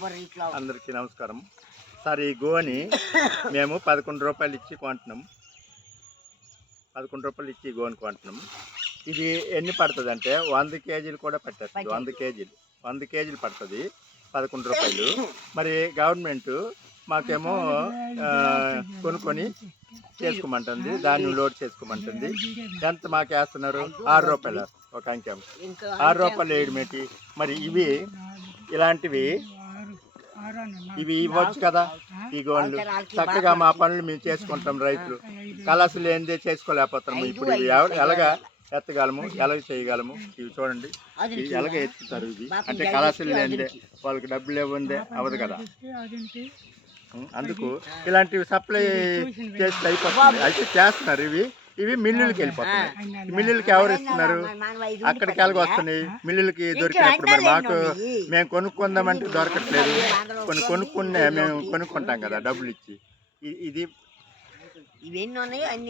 అందరికీ నమస్కారం. సార్ ఈ గోని మేము పదకొండు రూపాయలు ఇచ్చి కొంటున్నాం. పదకొండు రూపాయలు ఇచ్చి గోని కొంటున్నాం. ఇది ఎన్ని పడుతుంది అంటే వంద కేజీలు కూడా పట్టేస్తుంది. వంద కేజీలు. వంద కేజీలు పడుతుంది పదకొండు రూపాయలు. మరి గవర్నమెంట్ మాకేమో కొనుక్కొని చేసుకోమంటుంది. దాన్ని లోడ్ చేసుకోమంటుంది. ఎంత మాకు వేస్తున్నారు? ఆరు రూపాయలు. ఒక అంకెం. ఆరు రూపాయలు వేయడమేటి? మరి ఇవి ఇలాంటివి ఇవి ఇవ్వచ్చు కదా? ఈ గోన్లు చక్కగా మా పనులు మేము చేసుకుంటాం రైతులు. కలసలు లేనిదే చేసుకోలేకపోతున్నాము ఇప్పుడు ఎలాగా ఎత్తగలము ఎలాగ చేయగలము? ఇవి చూడండి. ఎలాగ ఎత్తుతారు ఇవి? అంటే కలసలు లేనిదే వాళ్ళకి డబ్బులు ఇవ్వందే అవ్వదు కదా? అందుకు ఇలాంటివి సప్లై చేస్తే అయిపోతుంది. అయితే చేస్తున్నారు ఇవి. ఇవి మిల్లులకి వెళ్ళిపోతున్నాయి. మిల్లులకి ఎవరు ఇస్తున్నారు? అక్కడికి ఎలాగ వస్తున్నాయి? మిల్లులకి దొరికినప్పుడు మరి మాకు మేము కొనుక్కుందామంటే దొరకట్లేదు. కొన్ని కొనుక్కునే మేము కొనుక్కుంటాం కదా డబ్బులు ఇచ్చి ఇది ఇవన్నీ ఉన్నాయి? అన్ని